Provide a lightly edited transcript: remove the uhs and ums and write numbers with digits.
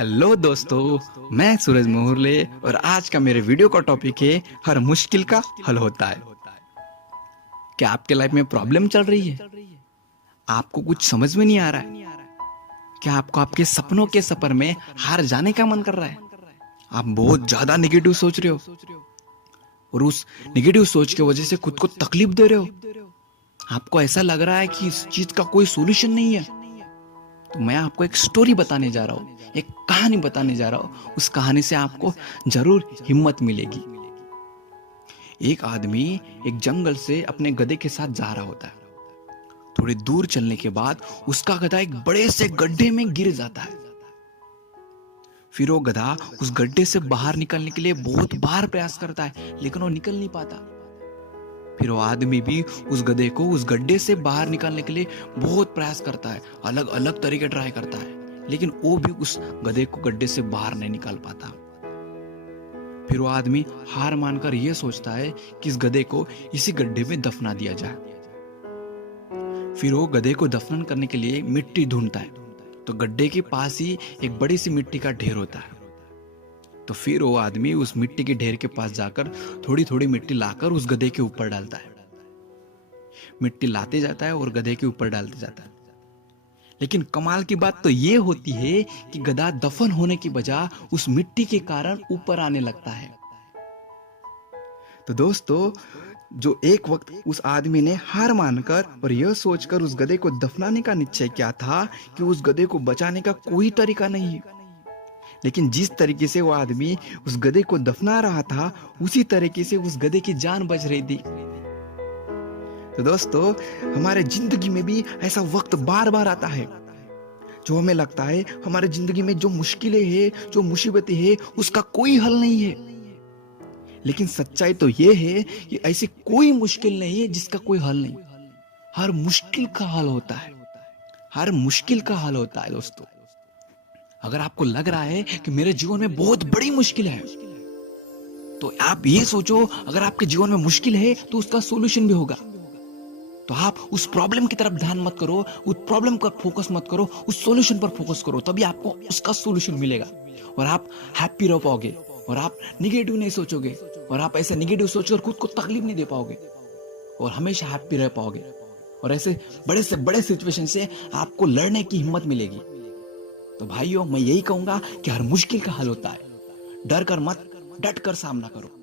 Hello दोस्तों, मैं सूरज मोहरले और आज का मेरे वीडियो का टॉपिक है हर मुश्किल का हल होता है। क्या आपके लाइफ में प्रॉब्लम चल रही है? आपको कुछ समझ में नहीं आ रहा है? क्या आपको आपके सपनों के सफर में हार जाने का मन कर रहा है? आप बहुत ज्यादा नेगेटिव सोच रहे हो और उस नेगेटिव सोच की वजह से खुद को तकलीफ दे रहे हो। आपको ऐसा लग रहा है कि इस चीज का कोई सोल्यूशन नहीं है। तो मैं आपको एक स्टोरी बताने जा रहा हूँ, एक कहानी बताने जा रहा हूँ। उस कहानी से आपको जरूर हिम्मत मिलेगी। एक आदमी एक जंगल से अपने गधे के साथ जा रहा होता है। थोड़ी दूर चलने के बाद उसका गधा एक बड़े से गड्ढे में गिर जाता है। फिर वो गधा उस गड्ढे से बाहर निकलने के लिए बहुत बार प्रयास करता है, लेकिन वो निकल नहीं पाता। फिर वो आदमी भी उस गधे को उस गड्ढे से बाहर निकालने के लिए बहुत प्रयास करता है, अलग अलग तरीके ट्राई करता है, लेकिन वो भी उस गधे को गड्ढे से बाहर नहीं निकाल पाता। फिर वो आदमी हार मानकर यह सोचता है कि इस गधे को इसी गड्ढे में दफना दिया जाए। फिर वो गधे को दफन करने के लिए मिट्टी ढूंढता है, तो गड्ढे के पास ही एक बड़ी सी मिट्टी का ढेर होता है। तो फिर वो आदमी उस मिट्टी के ढेर के पास जाकर थोड़ी थोड़ी मिट्टी लाकर उस गधे के ऊपर डालता है। मिट्टी लाते जाता है और गधे के ऊपर डालते जाता है। लेकिन कमाल की बात तो ये होती है कि गधा दफन होने की बजाय उस मिट्टी के कारण ऊपर आने लगता है। तो दोस्तों, जो एक वक्त उस आदमी ने हार मानकर और यह सोचकर उस गधे को दफनाने का निश्चय किया था कि उस गधे को बचाने का कोई तरीका नहीं है, लेकिन जिस तरीके से वो आदमी उस गधे को दफना रहा था, उसी तरीके से उस गधे की जान बच रही थी। तो दोस्तों, हमारे जिंदगी में भी ऐसा वक्त बार बार आता है जो हमें लगता है हमारे जिंदगी में जो मुश्किलें हैं, जो मुसीबतें हैं, उसका कोई हल नहीं है। लेकिन सच्चाई तो ये है कि ऐसी कोई मुश्किल नहीं है जिसका कोई हल नहीं। हर मुश्किल का हल होता है, हर मुश्किल का हल होता है। दोस्तों, अगर आपको लग रहा है कि मेरे जीवन में बहुत बड़ी मुश्किल है, तो आप ये सोचो, अगर आपके जीवन में मुश्किल है तो उसका सॉल्यूशन भी होगा। तो आप उस प्रॉब्लम की तरफ ध्यान मत करो, उस प्रॉब्लम पर फोकस मत करो, उस सॉल्यूशन पर फोकस करो, तभी आपको उसका सॉल्यूशन मिलेगा और आप हैप्पी रह पाओगे और आप निगेटिव नहीं सोचोगे और आप ऐसे निगेटिव सोचकर खुद को तकलीफ नहीं दे पाओगे और हमेशा हैप्पी रह पाओगे और ऐसे बड़े से बड़े सिचुएशन से आपको लड़ने की हिम्मत मिलेगी। तो भाइयों, मैं यही कहूंगा कि हर मुश्किल का हल होता है। डर कर मत, डट कर सामना करो।